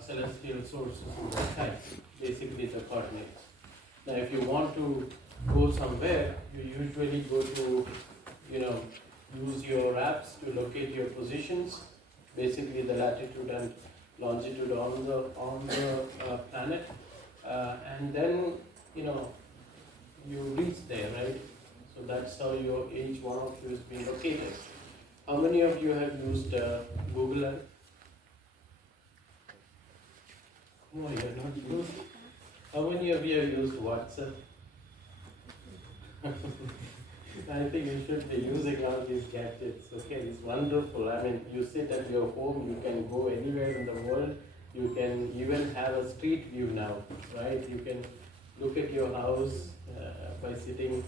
celestial sources in the sky, basically the coordinates. Now if you want to go somewhere, you usually go to, use your apps to locate your positions, basically the latitude and longitude on the planet, and then you reach there, right? So that's how each one of you is being located. How many of you have used Google Earth? No, you have not used. How many of you have used WhatsApp? I think you should be using all these gadgets. Okay, it's wonderful. I mean, you sit at your home, you can go anywhere in the world. You can even have a street view now, right? You can look at your house by sitting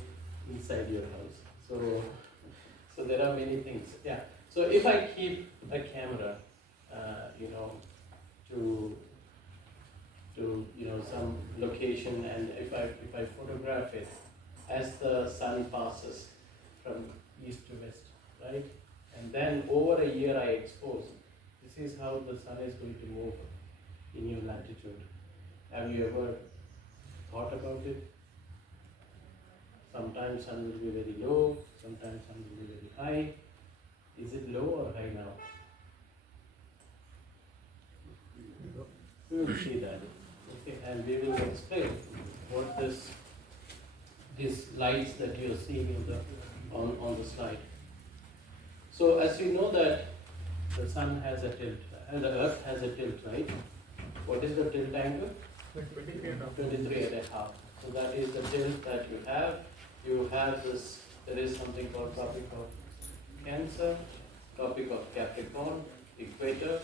inside your house. So there are many things. Yeah. So if I keep a camera, to some location, and if I photograph it as the sun passes from east to west, right? And then over a year I expose. This is how the sun is going to move in your latitude. Have you ever thought about it? Sometimes sun will be very low, sometimes sun will be very high. Is it low or high now? We will see that. Okay, and we will explain what these lights that you are seeing on the slide. So as you know that the sun has a tilt, and the earth has a tilt, right? What is the tilt angle? 23.5. So that is the tilt that you have. You have this, there is something called Tropic of Cancer, Tropic of Capricorn, equator,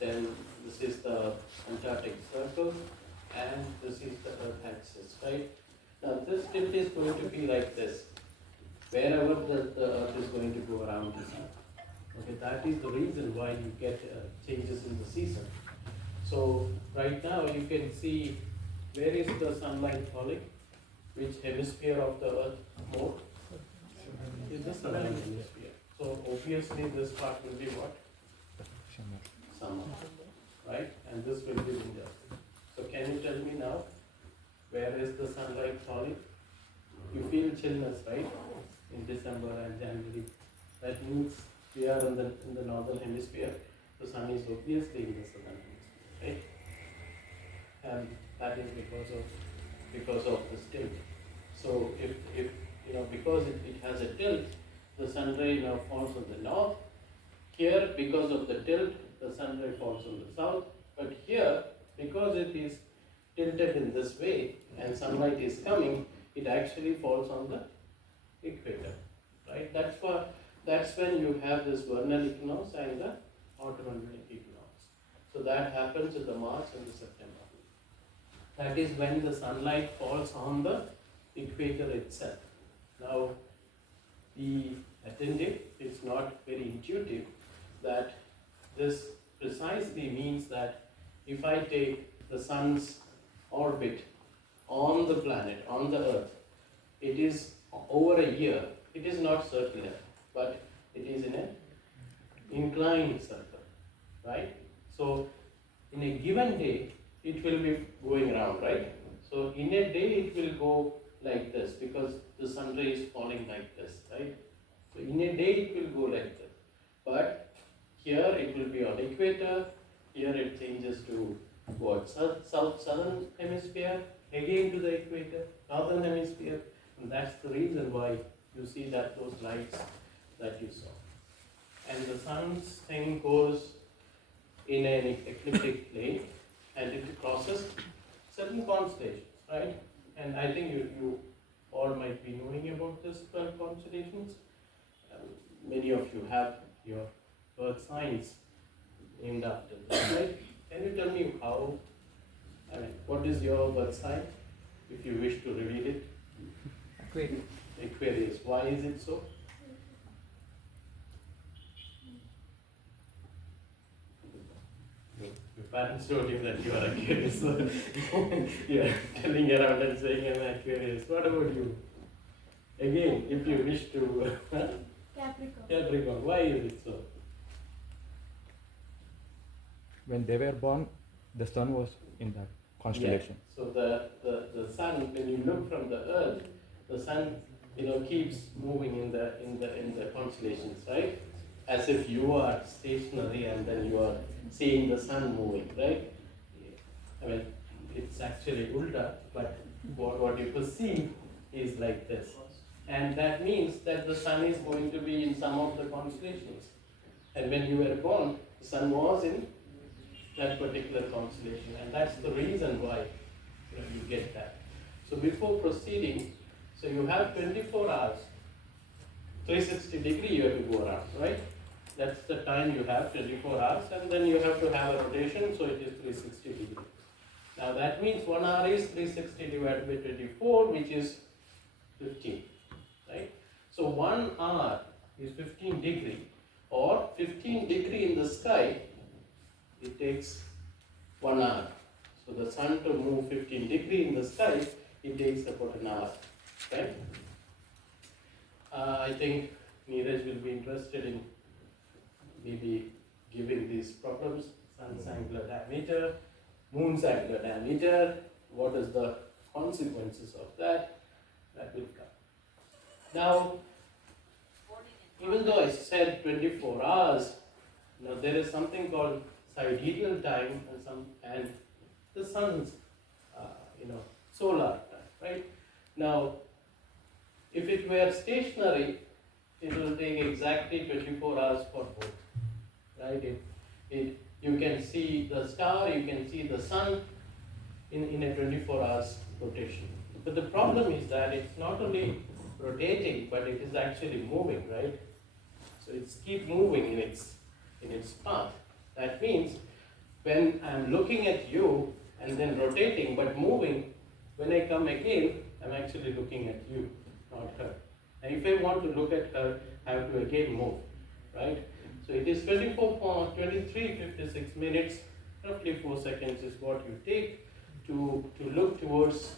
then this is the Antarctic Circle, and this is the Earth axis, right? Now this tilt is going to be like this, wherever the Earth is going to go around the sun. Okay, that is the reason why you get changes in the season. So right now you can see where is the sunlight falling, which hemisphere of the Earth more? Is the southern hemisphere. So obviously this part will be what? Summer, right? And this will be winter. So can you tell me now, where is the sunlight falling? You feel chillness, right? In December and January. That means we are in the northern hemisphere. The sun is obviously in the southern hemisphere, right? And that is because of this tilt. So if because it has a tilt, the sun ray now falls on the north. Here, because of the tilt, the sun ray falls on the south. But here, because it is tilted in this way and sunlight is coming, it actually falls on the equator, right? That's when you have this vernal equinox and the autumnal equinox. So that happens in the March and the September. That is when the sunlight falls on the equator itself. Now, the attentive, it's not very intuitive that this precisely means that if I take the sun's orbit on the planet, on the earth, it is over a year, it is not circular, but it is in an inclined circle, right? So in a given day, it will be going around, right? So in a day, it will go like this because the sun ray is falling like this, right? So in a day, it will go like this. But here it will be on equator, here it changes to what? Southern hemisphere, again to the equator, northern hemisphere, and that's the reason why you see that those lights that you saw. And the sun's thing goes in an ecliptic plane and it crosses certain constellations, right? And I think you all might be knowing about this 12 constellations. Many of you have your birth signs named after this, right? Can you tell me how, what is your birth sign, if you wish to reveal it? Aquarius. Aquarius. Why is it so? Your parents told you that you are Aquarius, so you are telling around and saying I'm Aquarius. What about you? Again, if you wish to... Capricorn. Capricorn. Why is it so? When they were born, the sun was in that constellation. Yeah. So the sun, when you look from the earth, the sun, keeps moving in the constellations, right? As if you are stationary and then you are seeing the sun moving, right? I mean, it's actually ulta, but what you perceive is like this. And that means that the sun is going to be in some of the constellations. And when you were born, the sun was in that particular constellation. And that's the reason why you get that. So before proceeding, so you have 24 hours, 360 degree you have to go around, right? That's the time you have, 24 hours, and then you have to have a rotation, so it is 360 degree. Now that means 1 hour is 360 divided by 24, which is 15, right? So 1 hour is 15 degree, or 15 degree in the sky, it takes 1 hour. So the sun to move 15 degree in the sky, it takes about an hour, right? I think Neeraj will be interested in maybe giving these problems, sun's angular diameter, moon's angular diameter, what is the consequences of that will come. Now, even though I said 24 hours, now there is something called sidereal time and the sun's, solar time, right? Now, if it were stationary, it will take exactly 24 hours for both, right? You can see the star, you can see the sun in a 24 hours rotation. But the problem is that it's not only rotating, but it is actually moving, right? So it's keep moving in its path. That means when I'm looking at you and then rotating but moving, when I come again, I'm actually looking at you, not her. And if I want to look at her, I have to again move, right? So it is 23:56 minutes, roughly 4 seconds is what you take to look towards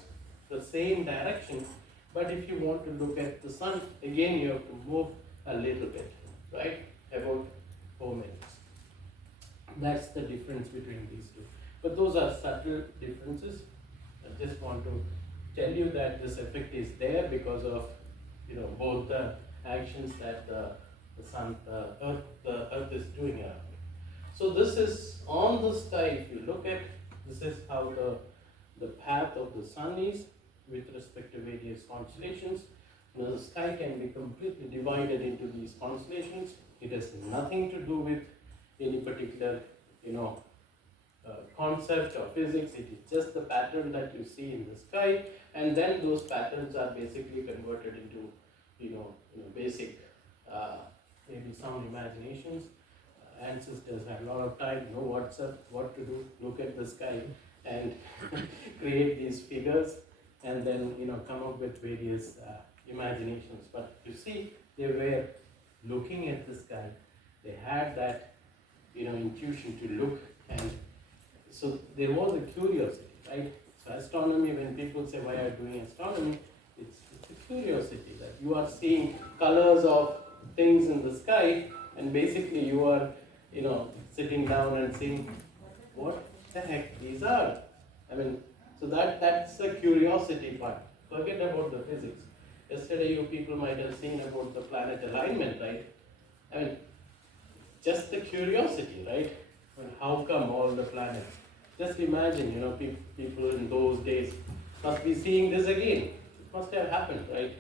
the same direction. But if you want to look at the sun, again you have to move a little bit, right? About 4 minutes. That's the difference between these two. But those are subtle differences. I just want to tell you that this effect is there because of both the actions that the earth is doing around it. So this is on the sky. If you look at, this is how the path of the sun is with respect to various constellations. The sky can be completely divided into these constellations. It has nothing to do with any particular concept or physics. It is just the pattern that you see in the sky, and then those patterns are basically converted into basic maybe some imaginations. Ancestors had a lot of time, know what to do, look at the sky and create these figures, and then come up with various imaginations. But you see, they were looking at the sky. They had that intuition to look, and so there was a curiosity, right? So astronomy, when people say why are you doing astronomy, it's a curiosity that you are seeing colors of things in the sky, and basically you are sitting down and seeing what the heck these are. I mean, so that's the curiosity part. Forget about the physics. Yesterday you people might have seen about the planet alignment, right? I mean, just the curiosity, right? And how come all the planets? Just imagine, people in those days must be seeing this again. It must have happened, right?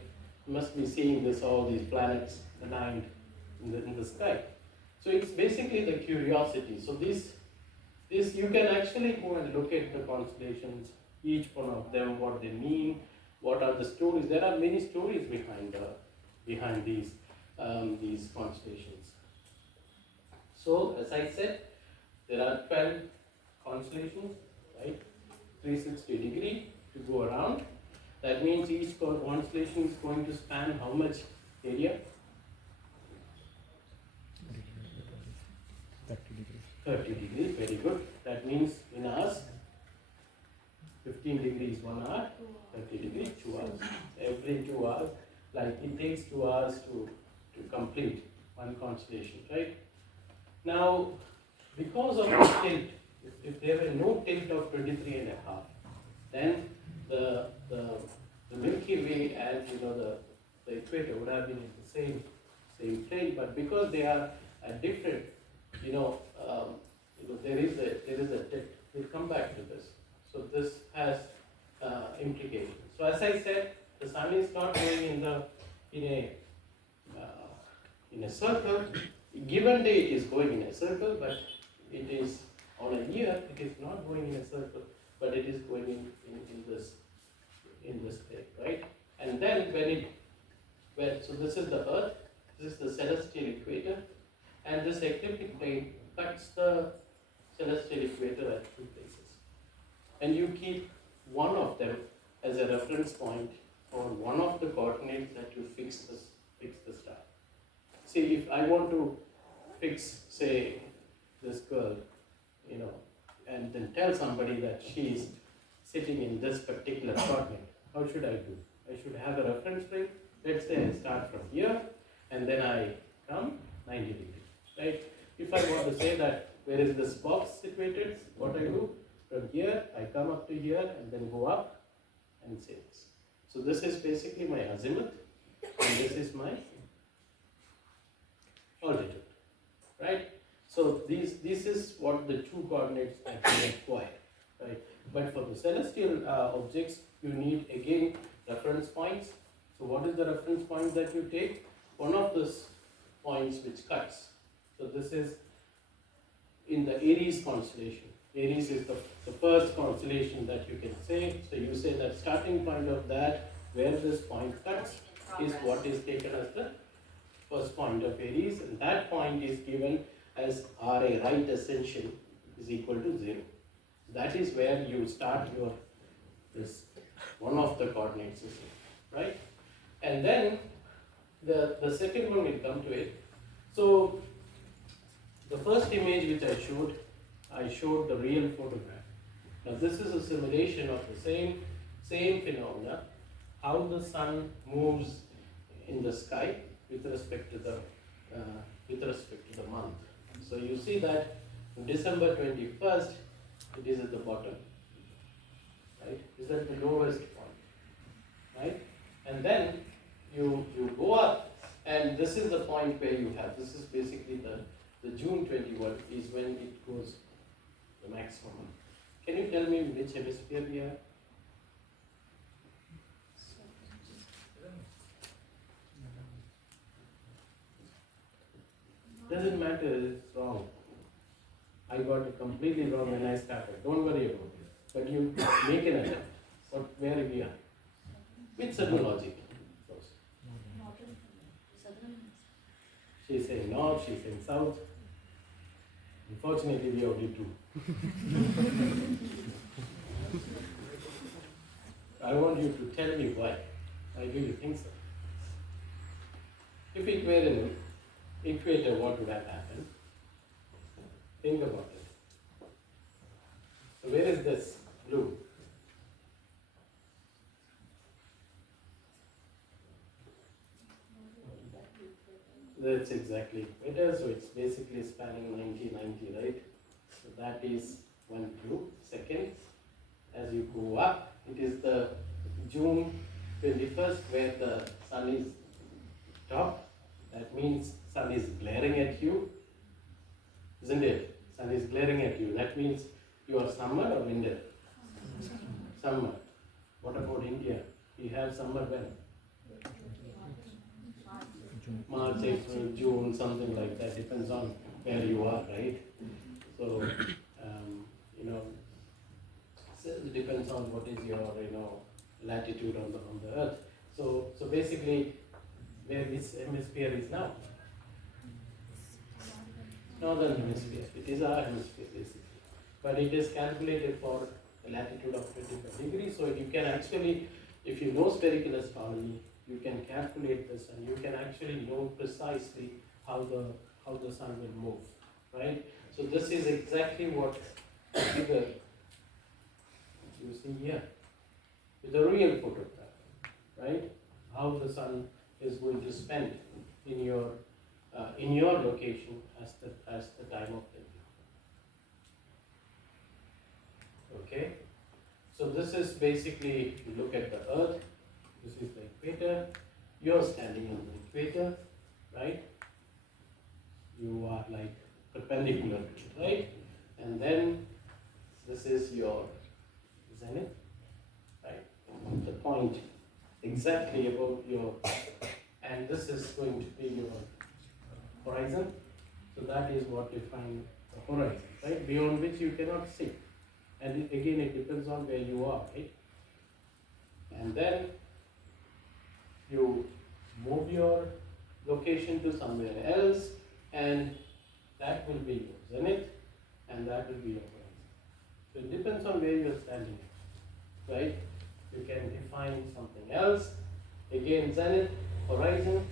You must be seeing this, all these planets aligned in the sky. So it's basically the curiosity. So this you can actually go and look at the constellations, each one of them, what they mean, what are the stories. There are many stories behind these constellations. So as I said, there are 12 constellations, right? 360 degree to go around. That means each constellation is going to span how much area? 30 degrees, very good. That means in hours, 15 degrees 1 hour, 30 degrees 2 hours. Every 2 hours, like it takes 2 hours to complete one constellation, right? Now, because of the tilt, if there were no tilt of 23.5, then the Milky Way and the equator would have been in the same plane, but because they are at different, there is a tilt. We'll come back to this. So this has implications. So as I said, the sun is not going in a circle. Given day it is going in a circle, but it is on a year it is not going in a circle, but it is going in this thing, right? And then so this is the Earth, this is the celestial equator, and this ecliptic plane cuts the celestial equator at two places. And you keep one of them as a reference point or one of the coordinates that you fix the star. See, if I want to fix, say, this girl, and then tell somebody that she is sitting in this particular coordinate, how should I do? I should have a reference frame. Let's say I start from here, and then I come 90 degrees, right? If I want to say that where is this box situated, what I do, from here, I come up to here, and then go up, and say this. So this is basically my azimuth, and this is my altitude, right? So this is what the two coordinates actually require, right? But for the celestial objects, you need again reference points. So what is the reference point that you take? One of those points which cuts. So this is in the Aries constellation. Aries is the first constellation that you can say. So you say that starting point of that, where this point cuts, is what is taken as the first point of Aries, and that point is given as RA, right ascension, is equal to 0. That is where you start this one of the coordinate system, right? And then the second one will come to it. So the first image which I showed the real photograph. Now this is a simulation of the same phenomena, how the sun moves in the sky with respect to the month. So you see that December 21st, it is at the bottom, right? Is at the lowest point, right? And then you go up, and this is the point where you have, this is basically the June 21 is when it goes the maximum. Can you tell me which hemisphere we are? Doesn't matter, it's wrong. I got it completely wrong when I started. Don't worry about it. But you make an attempt. Where we are? With certain logic. She's saying north, she's saying south. Unfortunately, we only two. I want you to tell me why. Why do you think so? If it were an equator, what would have happened? Think about it. So where is this blue? That's exactly equator, so it's basically spanning 90, right? So that is one blue. Second, as you go up, it is the June 21st where the sun is top. That means sun is glaring at you, isn't it? Sun is glaring at you. That means you are summer or winter? Summer. What about India? We have summer when? March, April, June, something like that. Depends on where you are, right? So, so it depends on what is your, latitude on the earth. So basically, where this hemisphere is now? Northern hemisphere. It is our hemisphere basically. But it is calculated for a latitude of 25 degrees. So you can actually, if you know spherical astronomy, you can calculate this and you can actually know precisely how the sun will move, right? So this is exactly what figure you see here with a real photograph, right? How the sun is going to spend in your location as the time of the year. Okay, so this is basically, you look at the Earth, this is the equator, you're standing on the equator, right? You are like perpendicular to it, right? And then this is your zenith, right? The point exactly above your, and this is going to be your horizon. So that is what defines the horizon, right? Beyond which you cannot see. And again, it depends on where you are, right? And then you move your location to somewhere else, and that will be your zenith, and that will be your horizon. So it depends on where you're standing, right? You can define something else. Again, zenith, horizon,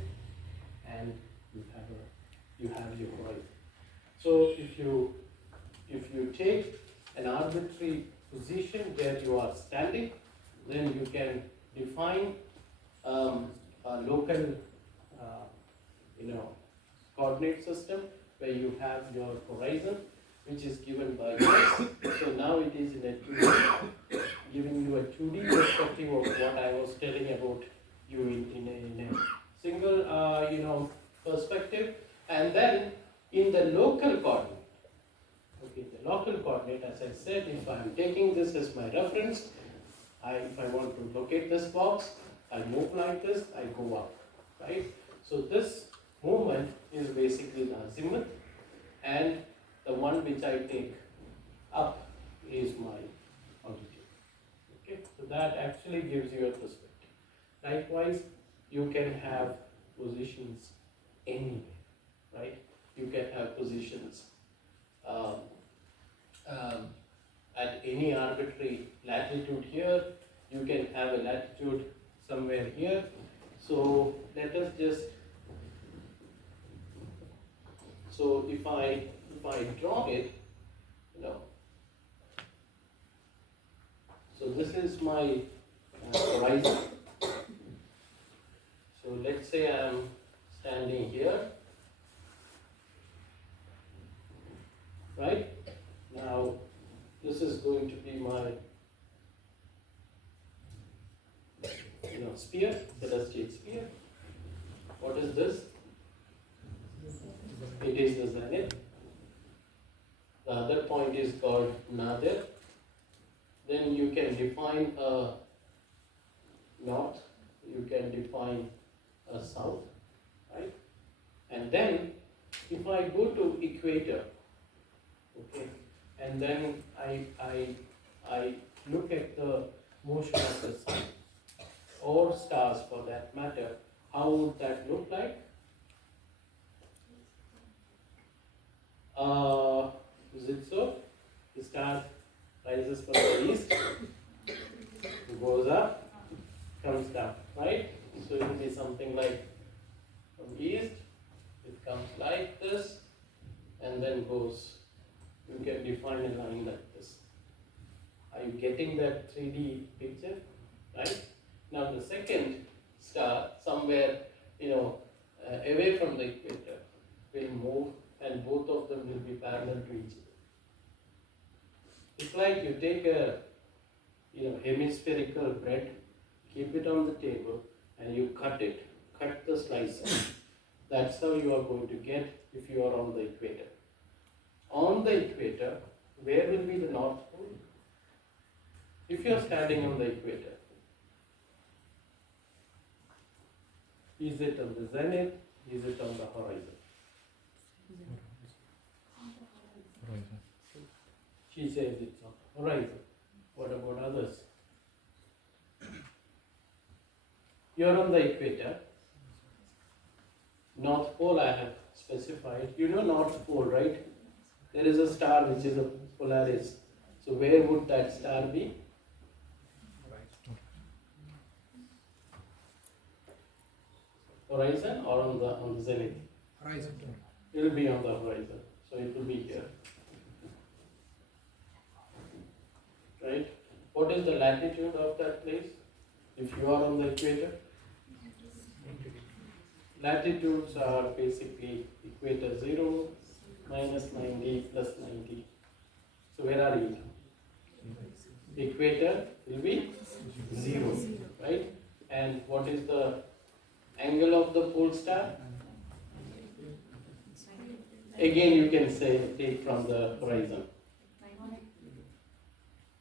and you have your horizon. So if you take an arbitrary position where you are standing, then you can define a local, coordinate system where you have your horizon, which is given by x. So now it is in a 2D, giving you a 2D perspective of what I was telling about you in a single, perspective. And then in the local coordinate, okay, the local coordinate, as I said, if I am taking this as my reference, if I want to locate this box, I move like this, I go up, right? So this movement is basically the azimuth, and the one which I take up is my altitude. Okay, so that actually gives you a perspective. Likewise, you can have positions anywhere, right? You can have positions at any arbitrary latitude here. You can have a latitude somewhere here. So let us just, so if I draw it, so this is my horizon. So let's say I am standing here, right? Now this is going to be my sphere, celestial sphere. What is this? It is the zenith. The other point is called nadir. Then you can define a north, you can define a south, right? And then if I go to equator, okay, and then I look at the motion of the sun or stars for that matter, how would that look like? Is it so? The star rises from the east, goes up, comes down, right? So it will be something like from east, it comes like this, and then goes. You can define a line like this. Are you getting that 3D picture, right? Now the second star, somewhere, away from the equator, will move, and both of them will be parallel to each other. It's like you take a, hemispherical bread, keep it on the table, and you cut the slices. That's how you are going to get if you are on the equator. On the equator, where will be the North Pole? If you are standing on the equator, is it on the zenith? Is it on the horizon? She says it's on the horizon. What about others? You are on the equator. North Pole I have specified. You know North Pole, right? There is a star which is a Polaris. So where would that star be? Horizon or on the zenith? Horizon. It will be on the horizon. So it will be here. Right? What is the latitude of that place? If you are on the equator? Latitudes are basically equator 0, minus 90, plus 90. So where are you? equator will be 0, right? And what is the angle of the pole star? Again, you can say take from the horizon.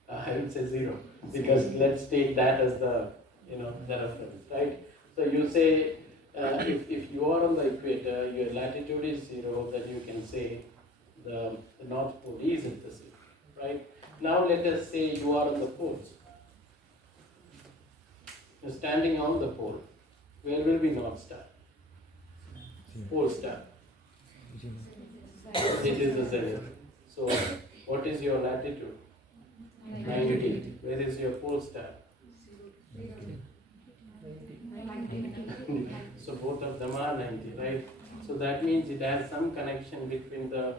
I would say 0 because let's take that as the the reference, right? So you say if you are on the equator, your latitude is 0, then you can say the north pole is at the 0, right? Now let us say you are on the poles. You're standing on the pole. Where will be north star? Pole star. It is the zenith. So what is your latitude? 90. Where is your pole star? So both of them are 90, right? So that means it has some connection between the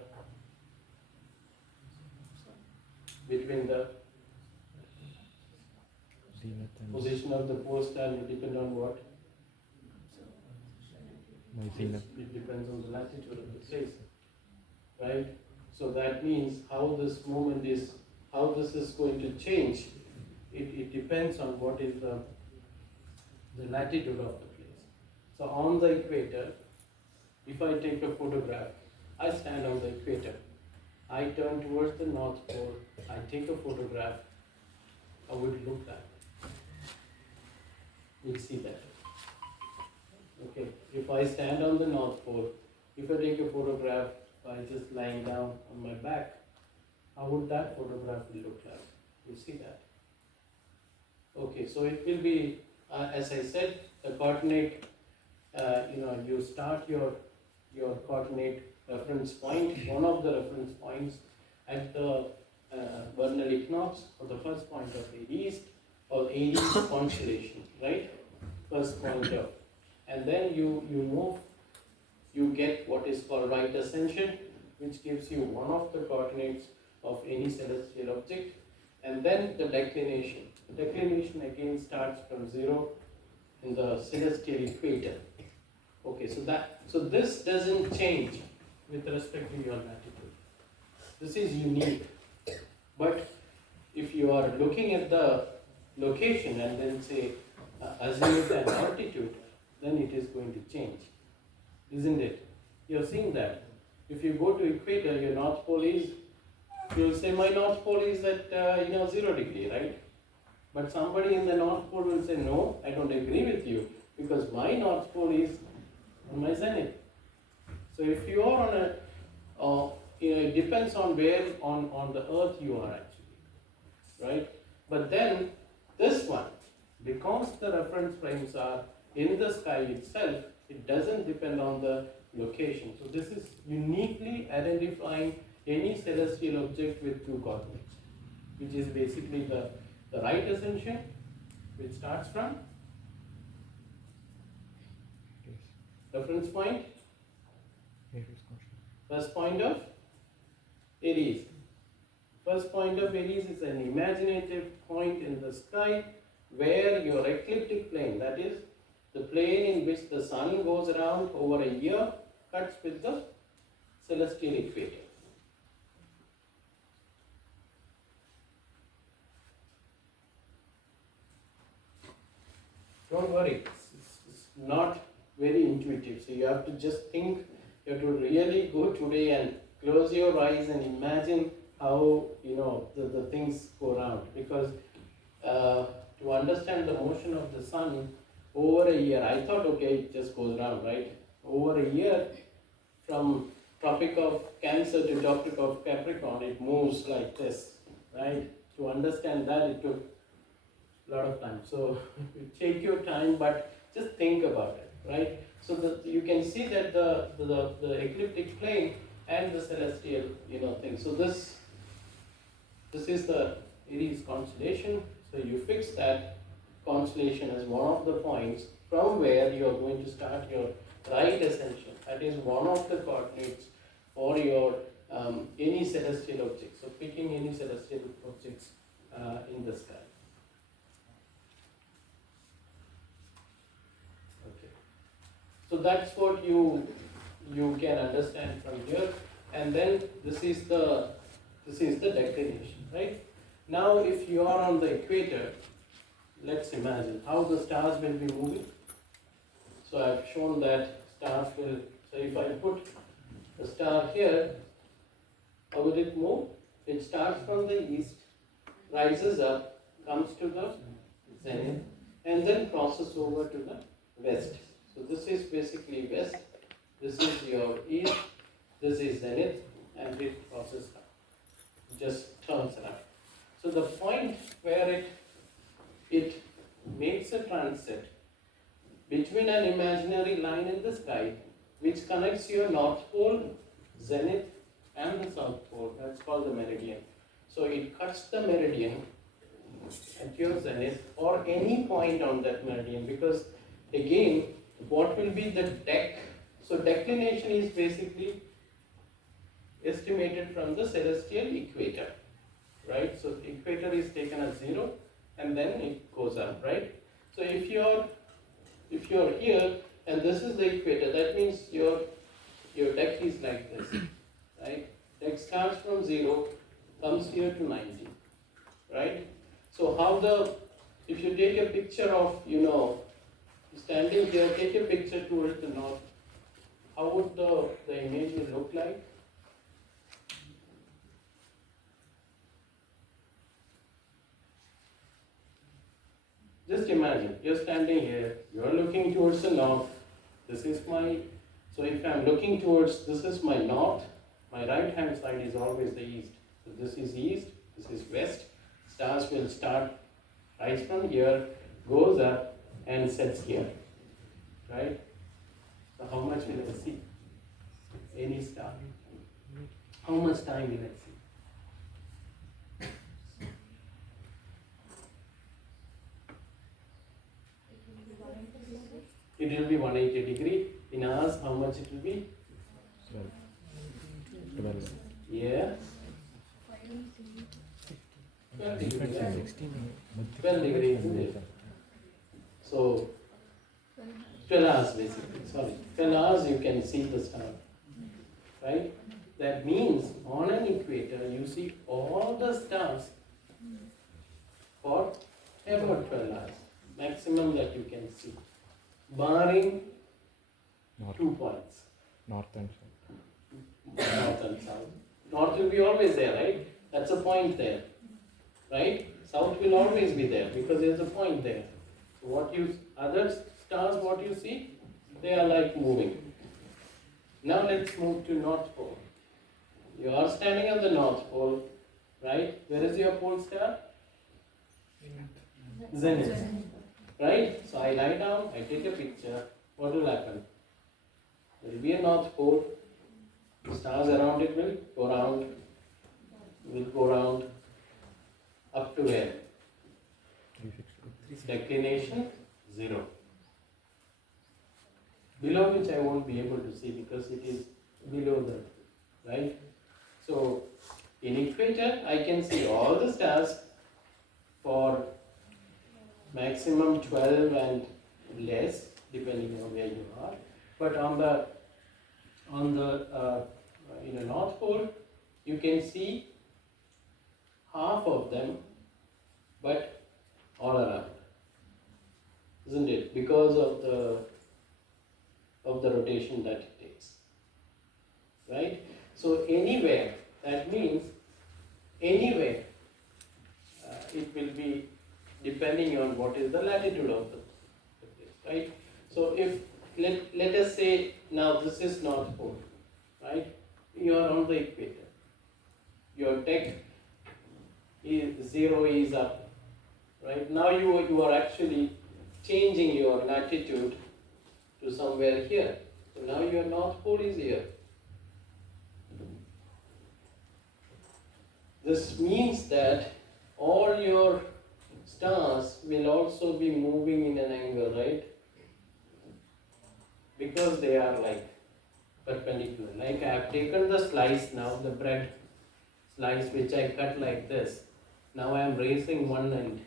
position of the pole star will depend on what? It depends on the latitude of the place, right? So that means how this movement is, how this is going to change, it depends on what is the latitude of the place. So on the equator, if I take a photograph, I stand on the equator, I turn towards the north pole, I take a photograph, how would it look like? You'll see that. Okay, if I stand on the north pole, if I take a photograph by just lying down on my back, how would that photograph look like? You see that? Okay, so it will be, as I said, the coordinate, you start your coordinate reference point, one of the reference points at the vernal equinox, or the first point of Aries, or Aries constellation, right? First point of, and then you move, you get what is called right ascension, which gives you one of the coordinates of any celestial object, and then the declination. The declination again starts from 0 in the celestial equator. Okay, so this doesn't change with respect to your latitude. This is unique. But if you are looking at the location and then say azimuth and altitude, then it is going to change, isn't it? You're seeing that. If you go to equator, your north pole is, you'll say my north pole is at 0 degree, right? But somebody in the north pole will say, no, I don't agree with you because my north pole is on my zenith. So if you are on a, it depends on where on the earth you are actually, right? But then this one, because the reference frames are in the sky itself, it doesn't depend on the location. So this is uniquely identifying any celestial object with two coordinates, which is basically the right ascension, which starts from reference point, first point of Aries. First point of Aries is an imaginative point in the sky where your ecliptic plane, that is the plane in which the sun goes around over a year, cuts with the celestial equator. Don't worry, it's not very intuitive. So you have to just think, you have to really go today and close your eyes and imagine how the things go around. Because to understand the motion of the sun over a year, I thought, okay, it just goes around, right? Over a year, from Tropic of Cancer to Tropic of Capricorn, it moves like this, right? To understand that, it took a lot of time. So take your time, but just think about it, right? So you can see that the ecliptic plane and the celestial thing. So this is the Aries constellation. So you fix that constellation as one of the points from where you are going to start your right ascension. That is one of the coordinates for your any celestial object. So picking any celestial objects in the sky. Okay. So that's what you can understand from here. And then this is the declination, right? Now if you are on the equator, let's imagine how the stars will be moving. So I've shown that stars will, so if I put a star here, how will it move? It starts from the east, rises up, comes to the zenith, and then crosses over to the west. So this is basically west, this is your east, this is zenith, and it crosses up, just turns around. So the point where it makes a transit between an imaginary line in the sky which connects your north pole, zenith, and the south pole, that's called the meridian. So it cuts the meridian at your zenith or any point on that meridian, because again, what will be the dec? So declination is basically estimated from the celestial equator, right? So equator is taken as 0 and then it goes up, right? So if you're here and this is the equator, that means your deck is like this, right? Deck starts from 0, comes here to 90, right? So if you take a picture of, standing here, take a picture towards the north, how would the image will look like? Just imagine, you're standing here, you're looking towards the north, this is so if I'm looking towards, this is my north, my right hand side is always the east. So this is east, this is west, stars will start, rise from here, goes up and sets here, right? So how much will I see? Any star. How much time will I see? It will be 180 degree. In hours, how much it will be? 12. Yeah. 12 degrees. 12 degrees, isn't it? So, 12 hours basically, sorry. 12 hours you can see the star, right? That means on an equator you see all the stars for about 12 hours, maximum that you can see, barring North. 2 points. North and south. North and south. North will be always there, right? That's a point there, right? South will always be there because there's a point there. So other stars, what you see, they are like moving. Now let's move to North Pole. You are standing at the North Pole, right? Where is your pole star? Zenith. Right? So I lie down, I take a picture. What will happen? There will be a North Pole. The stars around it will go round up to where? Declination 0. Below which I won't be able to see because it is below that, right? So in equator I can see all the stars for maximum 12 and less depending on where you are. But in the North Pole you can see half of them, but all around, isn't it? Because of the rotation that it takes, right? So anywhere, that means anywhere, it will be depending on what is the latitude of the place, right? So if let us say now this is North Pole, right? You are on the equator. Your deck is 0 is up, right? Now you are actually changing your latitude to somewhere here. So now your North Pole is here. This means that all your stars will also be moving in an angle, right? Because they are like perpendicular. Like I have taken the slice now, the bread slice which I cut like this. Now I am raising one end.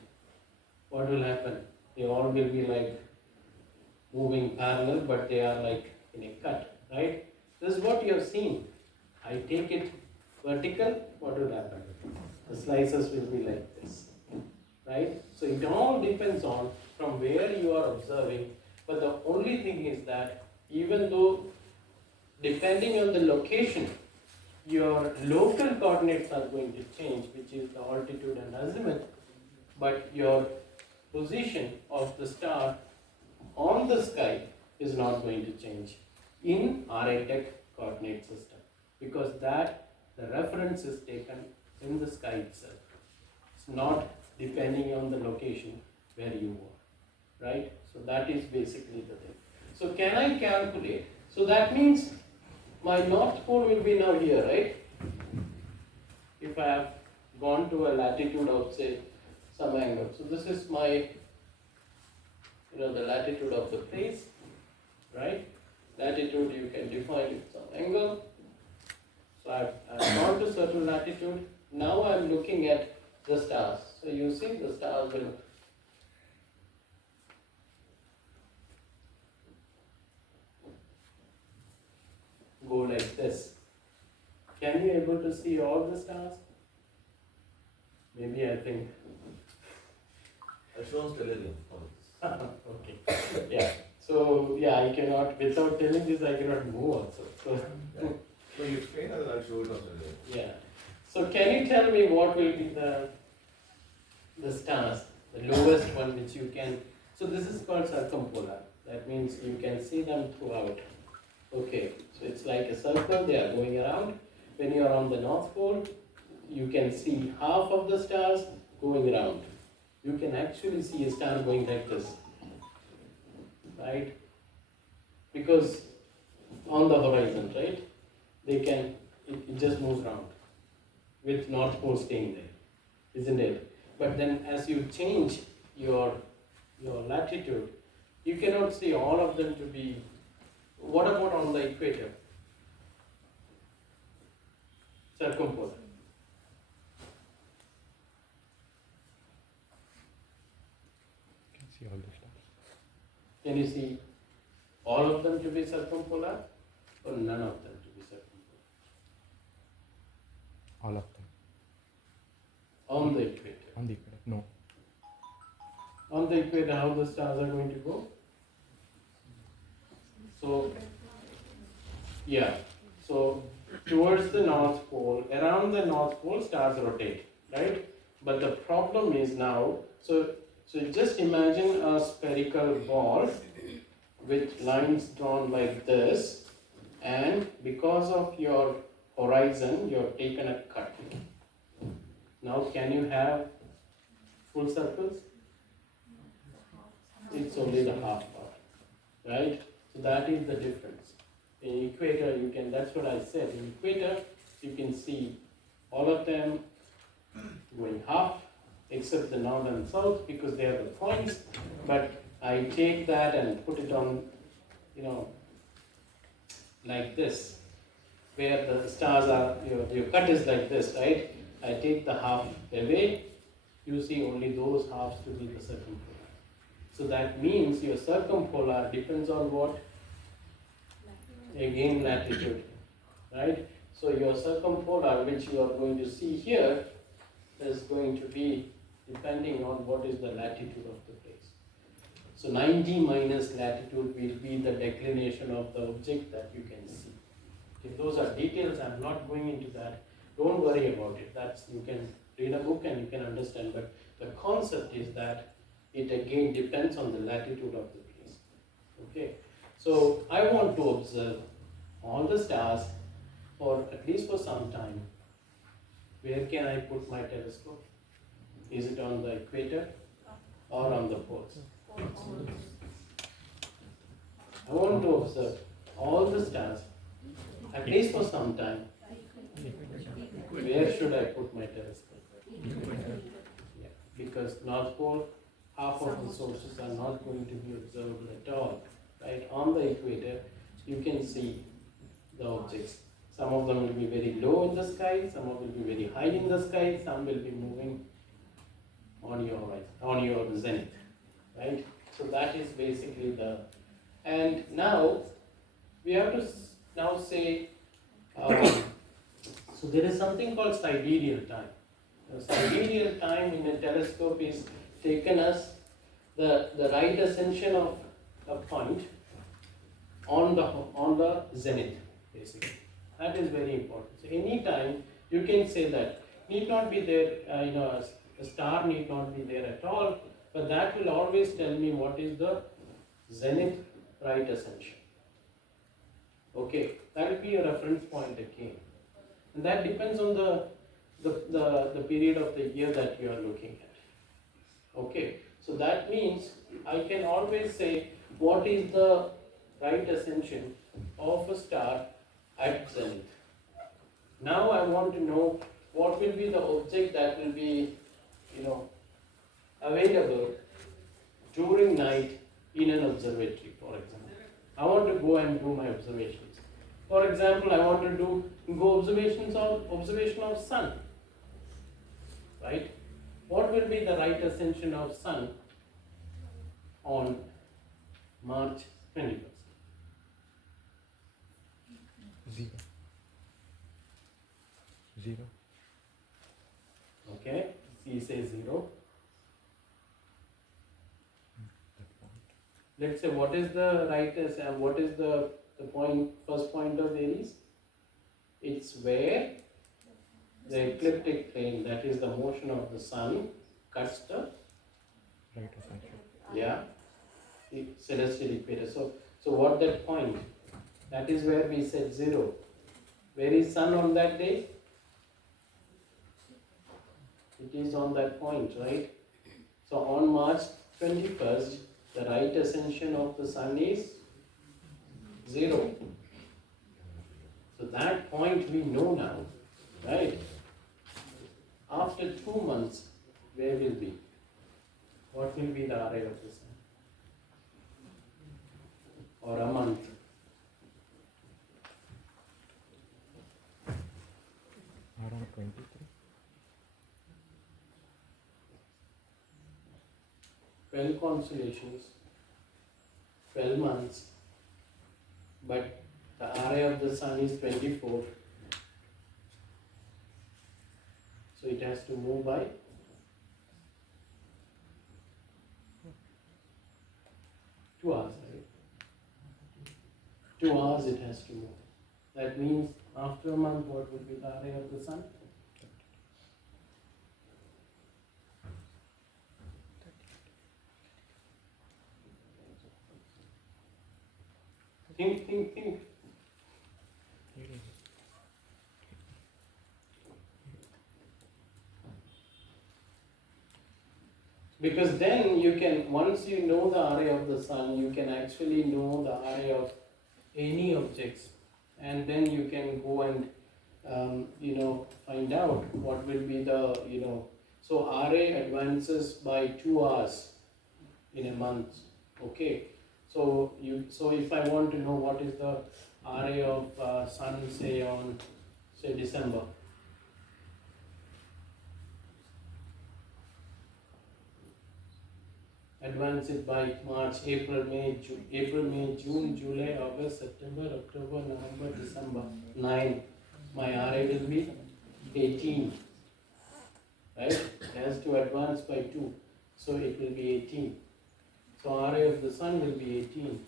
What will happen? They all will be like moving parallel, but they are like in a cut, right? This is what you have seen. I take it vertical, what will happen? the slices will be like this, right? So it all depends on from where you are observing, but the only thing is that even though depending on the location, your local coordinates are going to change, which is the altitude and azimuth, but your position of the star on the sky is not going to change in RA-Tech coordinate system, because that the reference is taken in the sky itself. It's not depending on the location where you are, right? So that is basically the thing. So can I calculate? So that means my north pole will be now here, right? If I have gone to a latitude of say some angle. So this is my, the latitude of the place, right? Latitude you can define with some angle. So I've gone to certain latitude. Now I'm looking at the stars. So you see the stars will go like this. Can you able to see all the stars? Maybe I think. I shows telling Okay. Yeah. So yeah, I cannot without telling this I cannot move also. So So you explain and I'll show it on telling. yeah. So can you tell me what will be the stars, the lowest one which you can? So this is called circumpolar. That means you can see them throughout. Okay. So it's like a circle. They are going around. When you are on the North Pole, you can see half of the stars going around. You can actually see a star going like this, right? Because on the horizon, right? It just moves around with North Pole staying there, isn't it? But then as you change your latitude, you cannot see all of them to be. What about on the equator? Circumpolar. You can see all the stars. Can you see all of them to be circumpolar or none of them to be circumpolar? All of them. On the equator. On the equator. No. On the equator, how the stars are going to go? So, yeah. So, towards the North Pole, around the North Pole, stars rotate, right? But the problem is now, so just imagine a spherical ball with lines drawn like this, and because of your horizon, you have taken a cut. Now, can you have full circles? It's only the half part, right? So that is the difference. In equator, you can, that's what I said, in equator, you can see all of them going half, except the north and south, because they are the points, but I take that and put it on, like this, where the stars are, your cut is like this, right? I take the half away, you see only those halves to be the circumpolar. So that means your circumpolar depends on what? Again, latitude, right? So your circumpolar, which you are going to see here, is going to be depending on what is the latitude of the place. So 90 minus latitude will be the declination of the object that you can see. If those are details, I'm not going into that. Don't worry about it. That's, you can read a book and you can understand. But the concept is that it again depends on the latitude of the place. Okay. So I want to observe all the stars for at least for some time. Where can I put my telescope? Is it on the equator or on the poles? I want to observe all the stars at least for some time. Where should I put my telescope? Yeah, because North Pole, half of the sources are not going to be observable at all. Right? On the equator, you can see the objects. Some of them will be very low in the sky, some of them will be very high in the sky, some will be moving on your horizon, on your zenith. Right? So that is basically the. And now we have to now say. So there is something called sidereal time, The sidereal time in a telescope is taken as the right ascension of a point on the zenith, basically. That is very important. So any time you can say that. Need not be there, a star need not be there at all, but that will always tell me what is the zenith right ascension. Okay, that will be a reference point again. And that depends on the period of the year that you are looking at. Okay, so that means I can always say what is the right ascension of a star at zenith. Now I want to know what will be the object that will be, available during night in an observatory, for example. I want to go and do my observations. For example, I want to go observation of sun. Right? What will be the right ascension of sun on March 21st? 0. 0. Okay, C says 0. That point. Let's say what is the what is the point, first point of Aries? It's where the ecliptic plane, that is the motion of the sun, cuts the Right ascension. celestial equator. So what that point? That is where we said 0. Where is sun on that day? It is on that point, right? So on March 21st, the right ascension of the sun is 0. So that point we know now, right? After 2 months, where will be? What will be the RA of the sun? Or a month? Around 23. 12 constellations, 12 months, but the RA of the sun is 24. So it has to move by 2 hours, right? 2 hours it has to move. That means after a month, what will be the RA of the sun? Think. Because then you can, once you know the RA of the sun, you can actually know the RA of any objects, and then you can go and find out what will be the so RA advances by 2 hours in a month. Okay, so if I want to know what is the RA of sun, say on December. Advance it by March, April, May, June, July, August, September, October, November, December. 9. My RA will be 18. Right? It has to advance by 2. So it will be 18. So RA of the sun will be 18.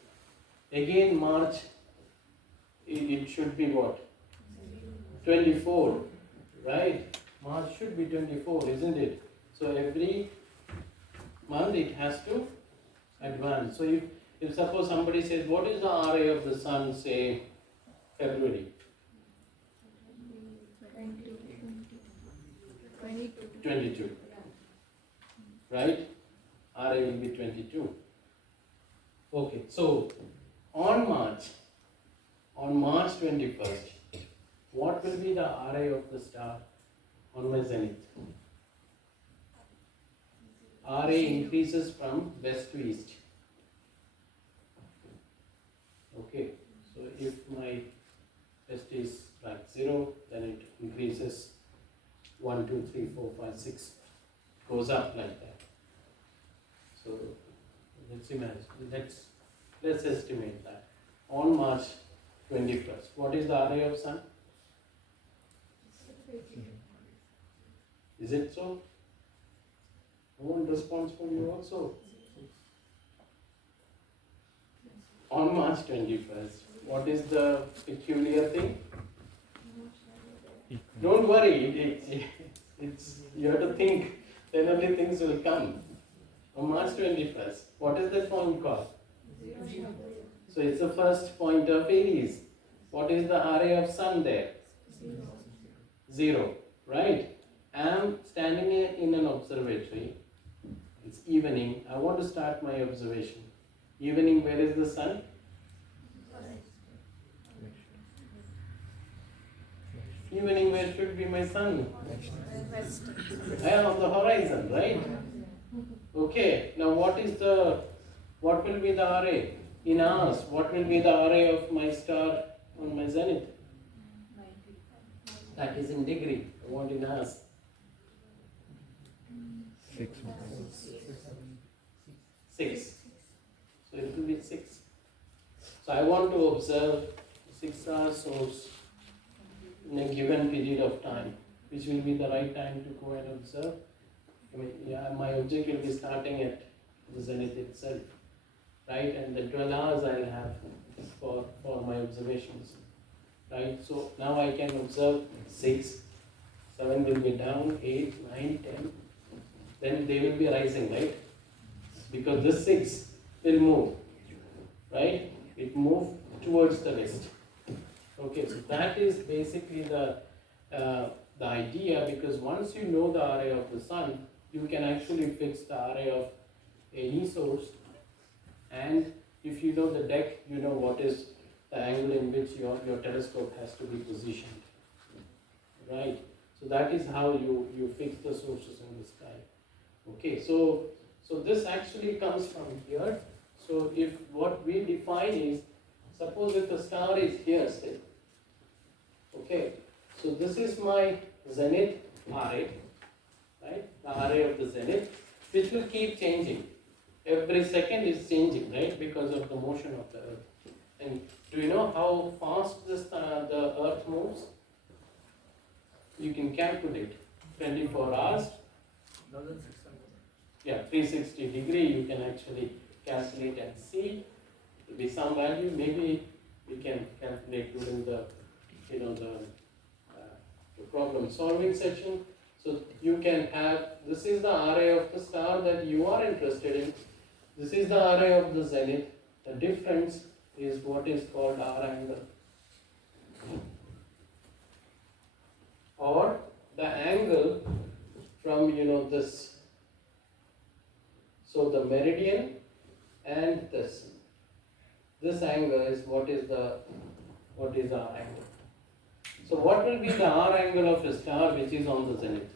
Again March, it should be what? 24. Right? March should be 24, isn't it? So every month it has to advance. So if suppose somebody says, what is the RA of the sun, say February? 22. Right? RA will be 22. Okay, so on March 21st, what will be the RA of the star on my zenith? RA increases from west to east. Okay, so if my west is like 0, then it increases 1, 2, 3, 4, 5, 6, goes up like that. So let's imagine, let's estimate that. On March 21st, what is the RA of sun? Is it so? I want response from you also. On March 21st, what is the peculiar thing? Don't worry, you have to think, then only things will come. On March 21st, what is that point called? So it's the first point of Aries. What is the RA of Sun there? 0, right? I am standing in an observatory. It's evening. I want to start my observation. Evening, where is the sun? Evening, where should be my sun? I am on the horizon, right? Okay. Now, what will be the RA in hours? What will be the RA of my star on my zenith? That is in degree. I want in hours. 6. So it will be 6. So I want to observe 6 hours source in a given period of time. Which will be the right time to go and observe? I mean, my object will be starting at the zenith itself, right? And the 12 hours I'll have for my observations, right? So now I can observe 6, 7 will be down, 8, 9, 10. Then they will be rising, right? Because this 6 will move, right? It moves towards the west. Okay, so that is basically the idea, because once you know the RA of the sun, you can actually fix the RA of any source, and if you know the deck, you know what is the angle in which your telescope has to be positioned, right? So that is how you fix the sources in the sky. Okay, so this actually comes from here. So if what we define is, suppose if the star is here still, okay, so this is my zenith RA, right? The RA of the zenith, which will keep changing. Every second is changing, right? Because of the motion of the earth. And do you know how fast the earth moves? You can calculate. 24 hours. Yeah, 360 degree, you can actually calculate and see. There will be some value, maybe we can calculate during the problem solving session. So you can have, this is the RA of the star that you are interested in. This is the RA of the zenith. The difference is what is called R angle, or the angle from this. So the meridian and this angle is what is R angle. So what will be the R angle of a star which is on the zenith?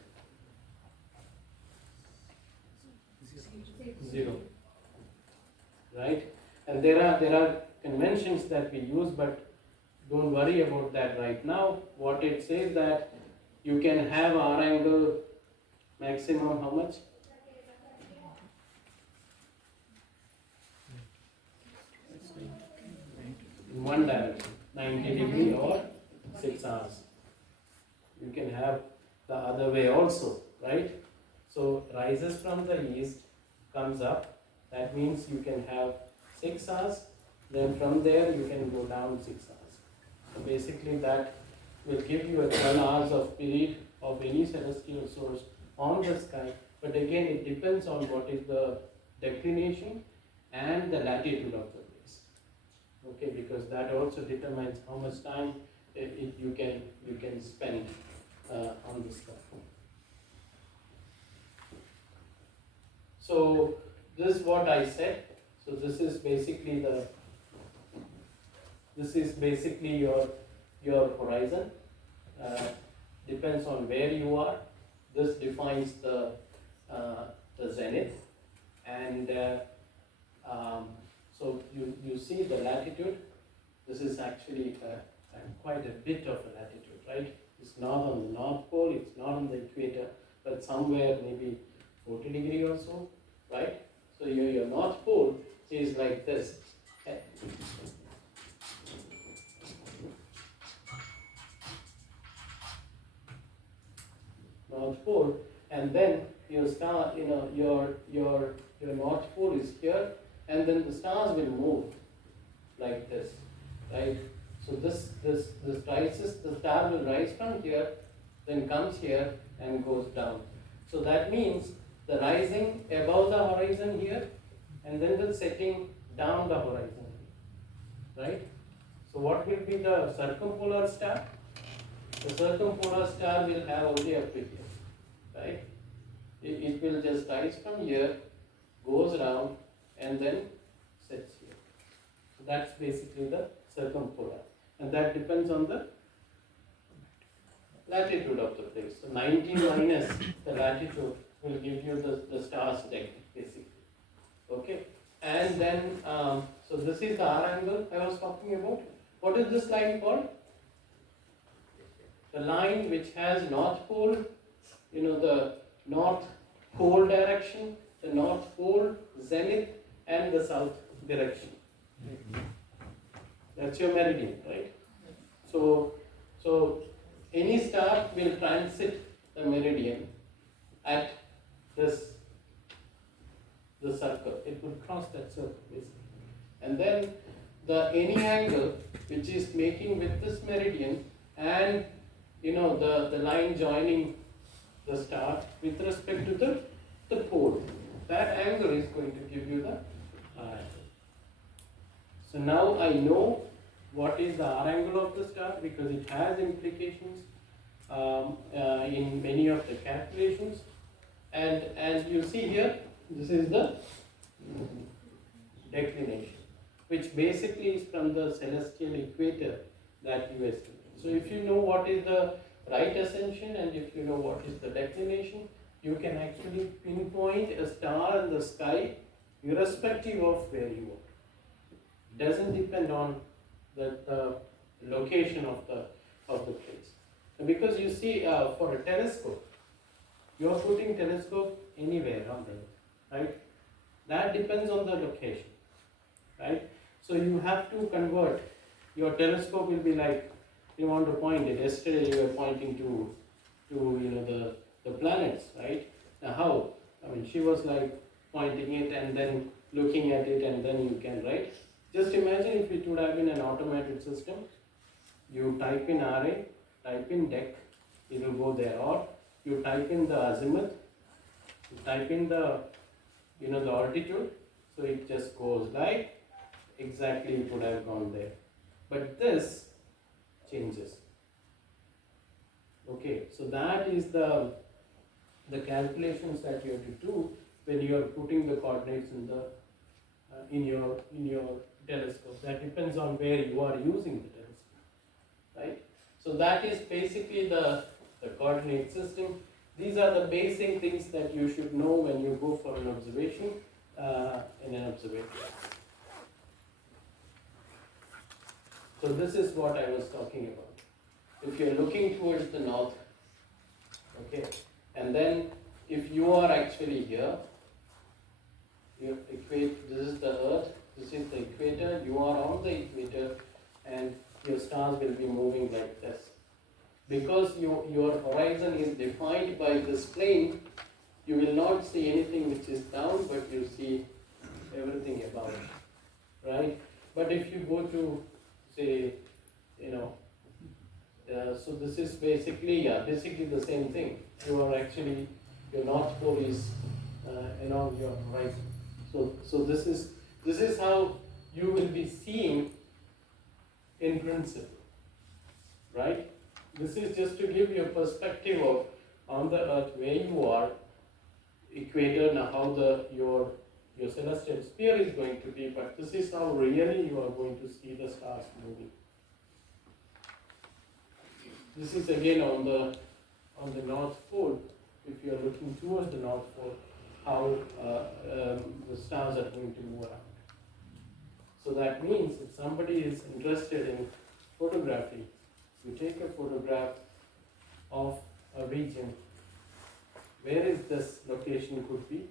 0. Right? And there are conventions that we use, but don't worry about that right now. What it says that you can have R angle maximum how much? In one direction, 90 degree or 6 hours. You can have the other way also, right? So rises from the east, comes up. That means you can have 6 hours. Then from there you can go down 6 hours. So basically that will give you a 12 hours of period of any celestial source on the sky. But again, it depends on what is the declination and the latitude of the place. Okay, because that also determines how much time you can spend on the sky. So this is what I said. So this is basically your horizon. Depends on where you are. This defines the zenith, and so you see the latitude. This is actually quite a bit of a latitude, right? It's not on the North Pole, it's not on the equator, but somewhere maybe 40 degree or so, right? So your North Pole is like this. North Pole and then your star, your North Pole is here, and then the stars will move like this, right? So this rises, the star will rise from here, then comes here and goes down. So that means the rising above the horizon here, and then the setting down the horizon, right? So what will be the circumpolar star? The circumpolar star will have only up to here, right? It will just rise from here, goes around, and then sets here. So that's basically the circumpolar, and that depends on the latitude of the place. So 90 minus the latitude will give you the star's deck, basically. Okay, and then so this is the R angle I was talking about. What is this line called? The line which has North Pole, the North Pole direction, the North Pole, zenith, and the south direction. That's your meridian, right? So any star will transit the meridian at the circle. It will cross that circle, basically. And then any angle which is making with this meridian and the line joining the star with respect to the pole, that angle is going to give you the R angle. So now I know what is the R angle of the star because it has implications in many of the calculations. And as you see here, this is the declination, which basically is from the celestial equator that you estimate. So if you know what is the right ascension and if you know what is the declination, you can actually pinpoint a star in the sky irrespective of where you are. It doesn't depend on the location of the place. And because you see, for a telescope, you are putting telescope anywhere on the earth, right? That depends on the location, right? So you have to convert. Your telescope will be like, you want to point it. Yesterday you were pointing to the planets, right? Now how? I mean, she was like pointing it and then looking at it and then you can, right? Just imagine if it would have been an automated system. You type in RA, type in deck, it will go there. Or you type in the azimuth, you type in the the altitude, so it just goes like exactly it would have gone there. But this changes. Okay, so that is the calculations that you have to do when you are putting the coordinates in your telescope. That depends on where you are using the telescope, right? So that is basically the coordinate system. These are the basic things that you should know when you go for an observation in an observatory. So this is what I was talking about. If you are looking towards the north, okay, and then if you are actually here, you equate, this is the earth, this is the equator, you are on the equator, and your stars will be moving like this. Because your horizon is defined by this plane, you will not see anything which is down, but you see everything above, right? But if you go to, say, so this is basically the same thing. You are actually, your North Pole is along your horizon. So this is how you will be seeing in principle, right? This is just to give you a perspective of on the earth where you are, equator, now how your celestial sphere is going to be, but this is how really you are going to see the stars moving. This is again on the North Pole. If you are looking towards the North Pole, how the stars are going to move around. So that means if somebody is interested in photography, you take a photograph of a region. Where is this location could be?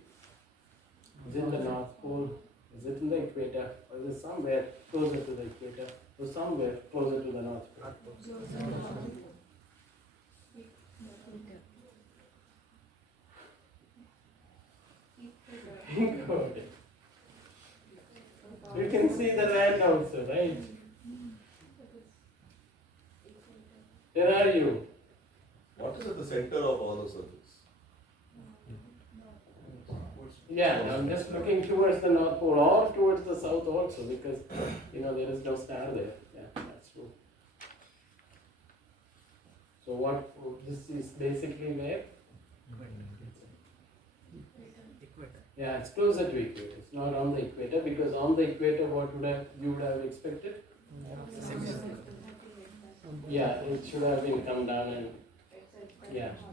Is it the North Pole? Is it in the equator? Or is it somewhere closer to the equator? Or somewhere closer to the North Pole? Think about it. You can see the land also, right? Where are you? What is at the center of all the circles? Yeah, I'm just looking towards the North Pole or towards the South also because, there is no star there. Yeah, that's true. So this is basically where? Equator. Yeah, it's closer to equator. It's not on the equator because on the equator, what you would have expected? Yeah, it should have been come down and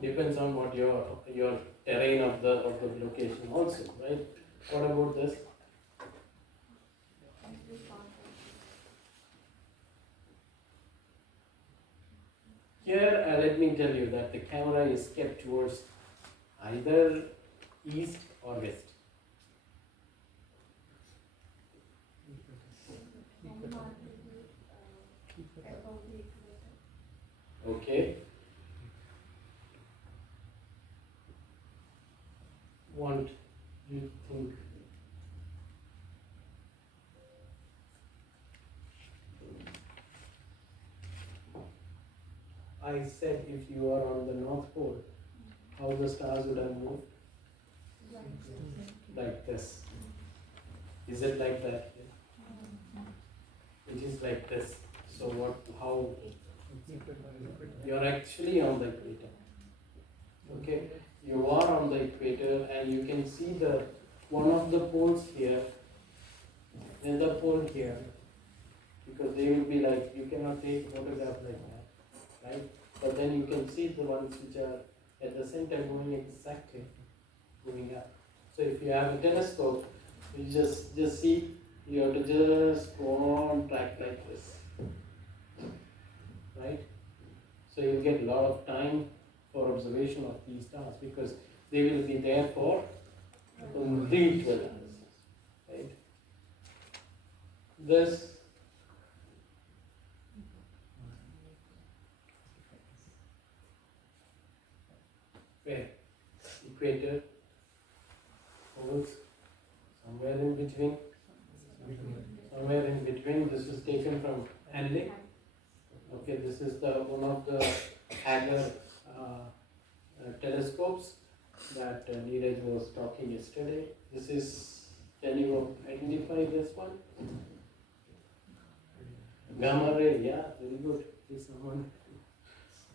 depends on what your terrain of the location also, right? What about this? Here, let me tell you that the camera is kept towards either east or west. Okay. What do you think? I said if you are on the North Pole, how the stars would have moved? Like this. Is it like that? It is like this. So how? You are actually on the equator. Okay, you are on the equator and you can see one of the poles here, another pole here, because they will be like, you cannot take photograph like that, right? But then you can see the ones which are at the center going exactly going up. So if you have a telescope, you just see, you have to just go on track like this, right? So you'll get a lot of time for observation of these stars because they will be there for only 12 hours, right? This where equator, poles, somewhere in between. Somewhere in between. This is taken from Hanley. Okay, this is one of the Hager telescopes that Neeraj was talking yesterday. This is, can you identify this one? Gamma ray, yeah, very good. Is someone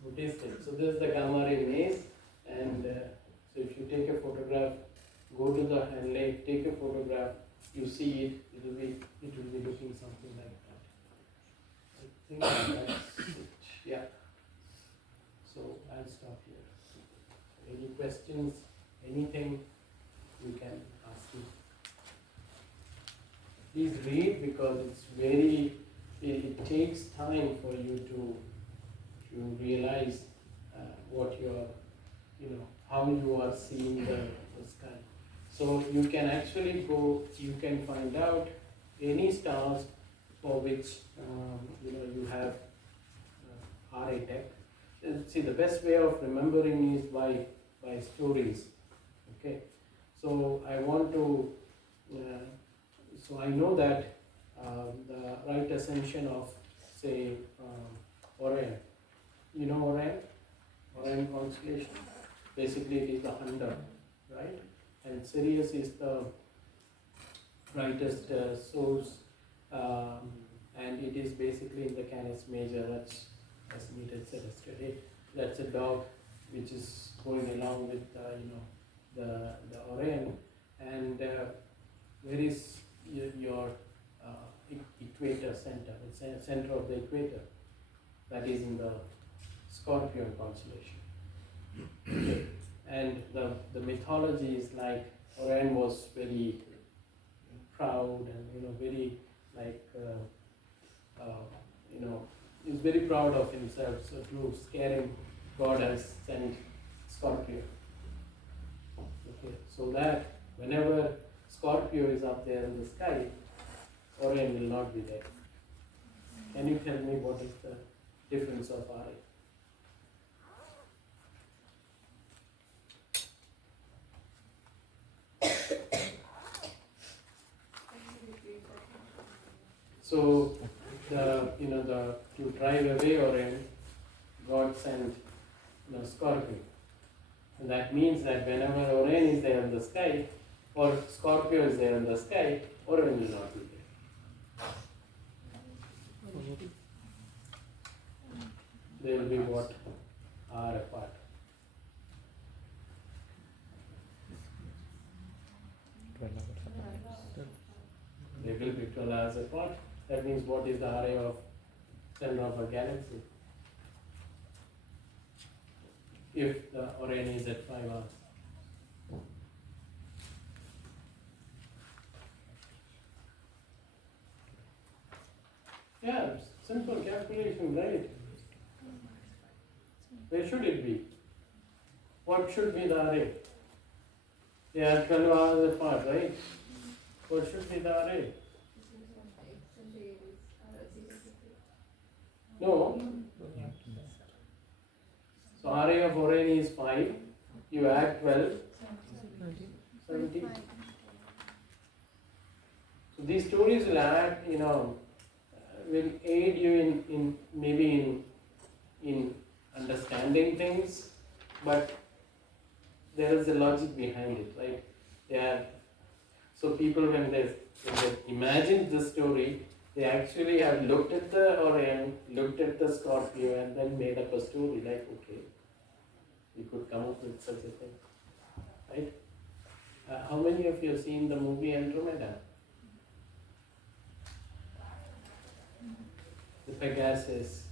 noticed it? So this is the gamma ray maze, and so if you take a photograph, go to the Hanley, take a photograph, you see it, it will be looking something like that. I think that's it. Yeah. So I'll stop here. Any questions? Anything you can ask me. Please read because it takes time for you to realize what how you are seeing the sky. So you can actually you can find out any stars for which you have RA tech. See, the best way of remembering is by stories. Okay, so I want to. So I know that the right ascension of, say, Orion. You know Orion constellation. Basically, it is the hunter, right? And Sirius is the brightest source, and it is basically in the Canis Major. That's, as Neeraj said yesterday, that's a dog which is going along with the Orion. And where is your equator center? It's a center of the equator. That is in the Scorpion constellation. Okay. And the mythology is like Orion was very proud and very like he's very proud of himself. So to scare him, God has sent Scorpio. Okay, so that whenever Scorpio is up there in the sky, Orion will not be there. Can you tell me what is the difference of RA? So to drive away Orion, God sent Scorpio. And that means that whenever Orion is there in the sky, or Scorpio is there in the sky, Orion will not be there. They will be what are apart. They will be 12 hours apart. That means what is the area of center of a galaxy? If the Orion is at 5 hours. Yeah, simple calculation, right? Where should it be? What should be the array? They are 12 hours apart, right? What should be the array? No. So array of Orion is 5. You add 12. 70. So these stories will add, will aid you in maybe in understanding things, but there is a logic behind it, right? So people when they imagine this story, they actually have looked at the Orion, looked at the Scorpio, and then made up a story like, okay, we could come up with such a thing, right? How many of you have seen the movie Andromeda? The Pegasus.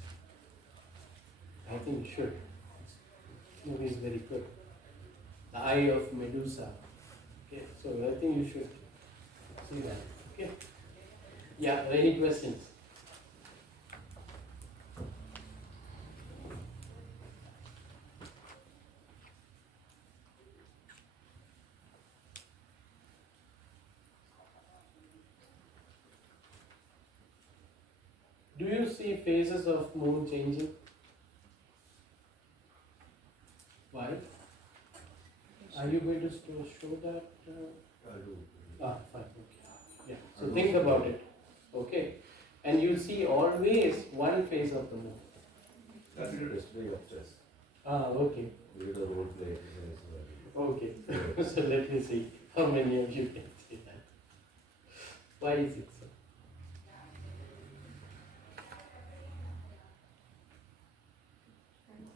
I think you should. This movie is very good. The Eye of Medusa. Okay, so I think you should see that. Okay. Yeah. Any questions? Do you see phases of moon changing? Why? Are you going to show that? I do. Fine. Okay. Yeah. So think about it. Okay. And you see always one phase of the moon. I did it yesterday upstairs. Okay. We did a role play exercise. Okay. So let me see how many of you can see that. Why is it so?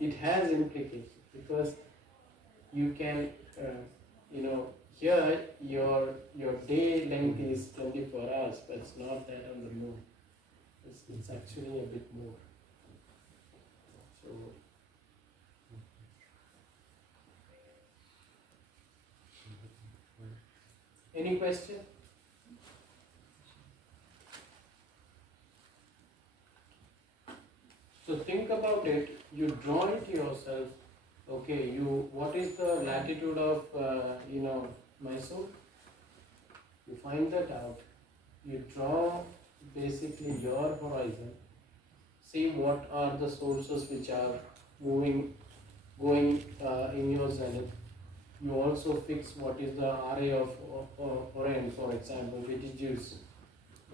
It has implications because you can, here your day length is 24 hours, but it's not that on the moon. It's actually a bit more. So, any question? So think about it. You draw it yourself. Okay, what is the latitude of Mysore? You find that out. You draw basically your horizon. See what are the sources which are going in your zenith. You also fix what is the array of Orion, for example, which is juice.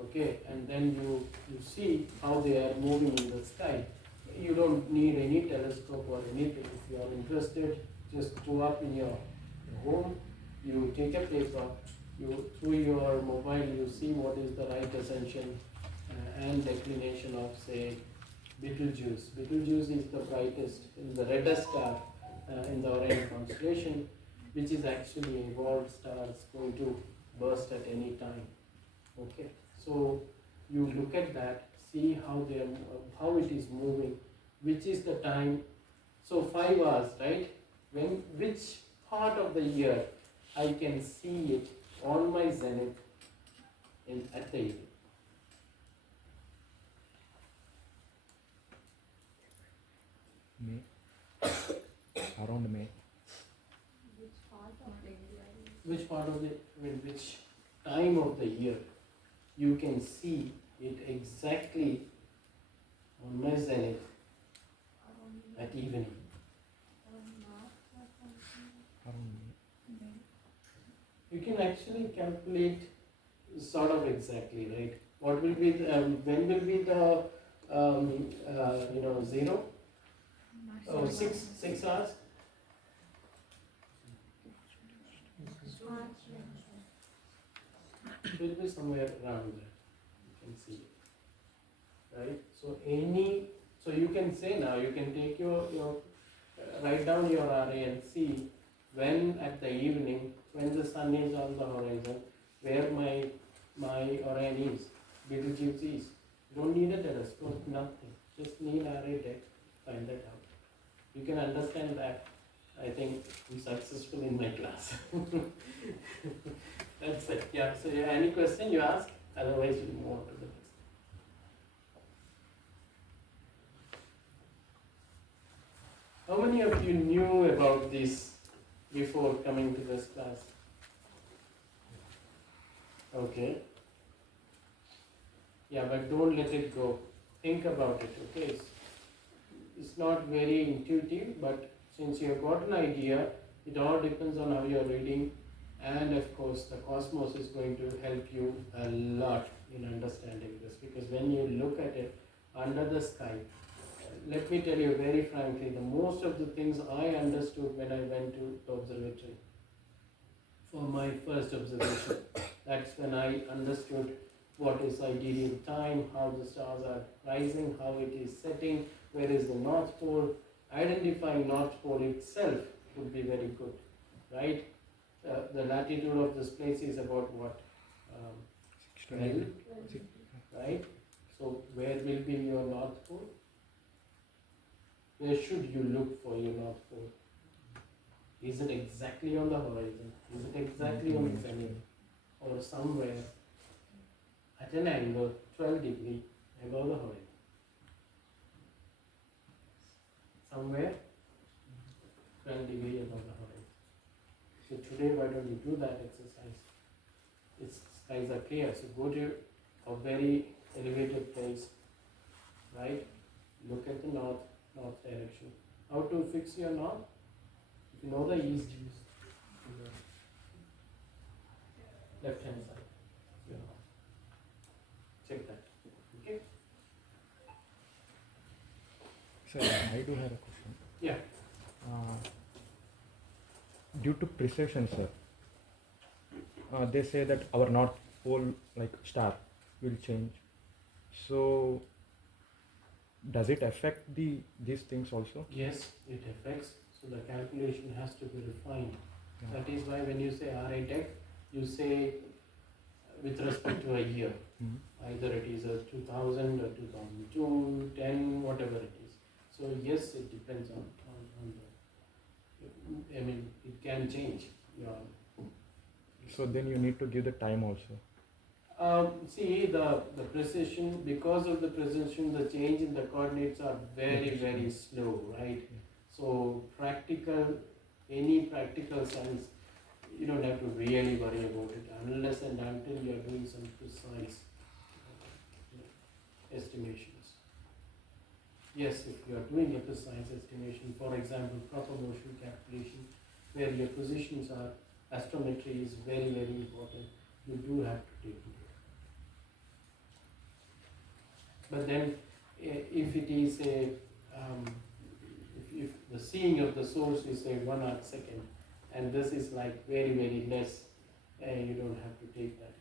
Okay, and then you see how they are moving in the sky. You don't need any telescope or anything. If you are interested, just go up in your home, you take a paper, through your mobile, you see what is the right ascension and declination of, say, Betelgeuse. Betelgeuse is the brightest, the reddest star in the Orion constellation, which is actually a evolved star. It's going to burst at any time. Okay, so you look at that, see how it is moving, which is the time. So 5 hours, right? Which part of the year I can see it on my zenith at the evening? May. Around May. Which part of which time of the year you can see it exactly on my zenith at evening? Around May. You can actually calculate sort of exactly, right? What will be the, when will be the 0? Oh, 6 hours. It will be somewhere around there. You can see it, right? So you can say now, you can take your write down your RA and see when at the evening, when the sun is on the horizon, where my Orion is, Betelgeuse is. You don't need a telescope, nothing. Just need RA deck, find that out. You can understand that. I think I'm successful in my class. That's it. Yeah, so any question you ask, otherwise we move on to the next. How many of you knew about this before coming to this class? Okay. Yeah, but don't let it go. Think about it, okay? It's not very intuitive, but since you have got an idea, it all depends on how you are reading, and of course the cosmos is going to help you a lot in understanding this, because when you look at it under the sky, let me tell you very frankly, the most of the things I understood when I went to the observatory for my first observation. That's when I understood what is ideal time, how the stars are rising, how it is setting, where is the North Pole. Identifying North Pole itself would be very good, right? The latitude of this place is about what? 12, right? So where will be your North Pole? Where should you look for your North Pole? Is it exactly on the horizon? Is it exactly on the zenith? Or somewhere at an angle 12 degrees above the horizon? Somewhere 12 degrees above the horizon. So today, why don't you do that exercise? Its skies are clear, so go to a very elevated place, right? Look at the north direction. How to fix your north? If you know the east, left hand side, your north. Check that. Okay? Sir, I do have a question. Yeah. Due to precession, sir, they say that our North Pole, like star, will change. So, does it affect these things also? Yes, it affects. So the calculation has to be refined. Yeah. That is why when you say RA Tech, you say with respect to a year. Either it is a 2000 or 2002, 10, whatever it is. So yes, it depends on the, I mean, it can change. Yeah. So then you need to give the time also. See, the precision, because of the precision, the change in the coordinates are very, very slow, right? So any practical science, you don't have to really worry about it unless and until you are doing some precise estimations. Yes, if you are doing a precise estimation, for example, proper motion calculation, where your positions are, astrometry is very, very important. You do have to take it. But then, if it is a, if the seeing of the source is a 1 arc second, and this is like very, very less, you don't have to take that.